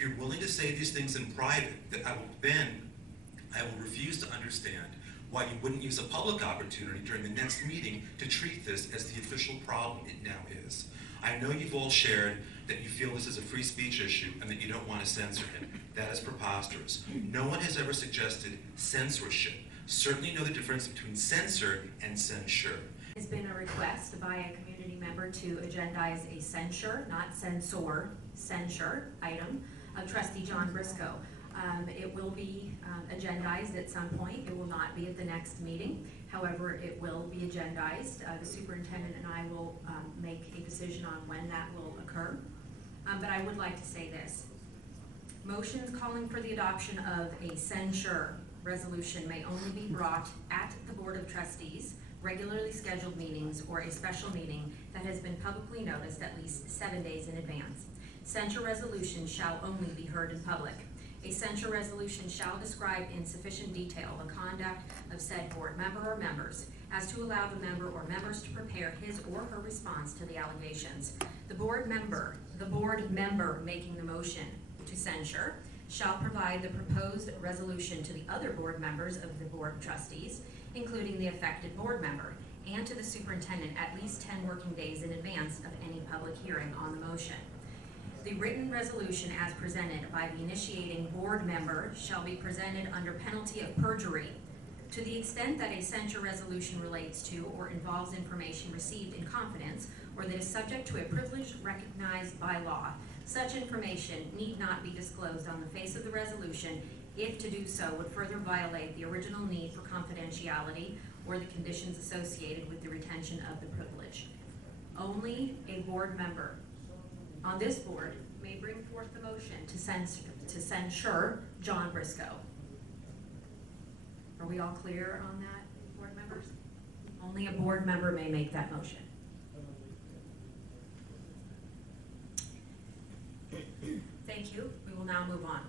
If you're willing to say these things in private, I will refuse to understand why you wouldn't use a public opportunity during the next meeting to treat this as the official problem it now is. I know you've all shared that you feel this is a free speech issue and that you don't want to censor him. That is preposterous. No one has ever suggested censorship. Certainly know the difference between censor and censure. There's been a request by a community member to agendize a censure, not censor, censure item of Trustee John Briscoe. It will be agendized at some point. It will not be at the next meeting. However, it will be agendized. The superintendent and I will make a decision on when that will occur. But I would like to say this. Motions calling for the adoption of a censure resolution may only be brought at the Board of Trustees, regularly scheduled meetings, or a special meeting that has been publicly noticed at least 7 days in advance. Censure resolutions shall only be heard in public. A censure resolution shall describe in sufficient detail the conduct of said board member or members as to allow the member or members to prepare his or her response to the allegations. The board member making the motion to censure shall provide the proposed resolution to the other board members of the Board of Trustees, including the affected board member, and to the superintendent at least 10 working days in advance of any public hearing on the motion. The written resolution as presented by the initiating board member shall be presented under penalty of perjury. To the extent that a censure resolution relates to or involves information received in confidence or that is subject to a privilege recognized by law, such information need not be disclosed on the face of the resolution if to do so would further violate the original need for confidentiality or the conditions associated with the retention of the privilege. Only a board member on this board may bring forth the motion to censure John Briscoe. Are we all clear on that, board members? Only a board member may make that motion. Thank you. We will now move on.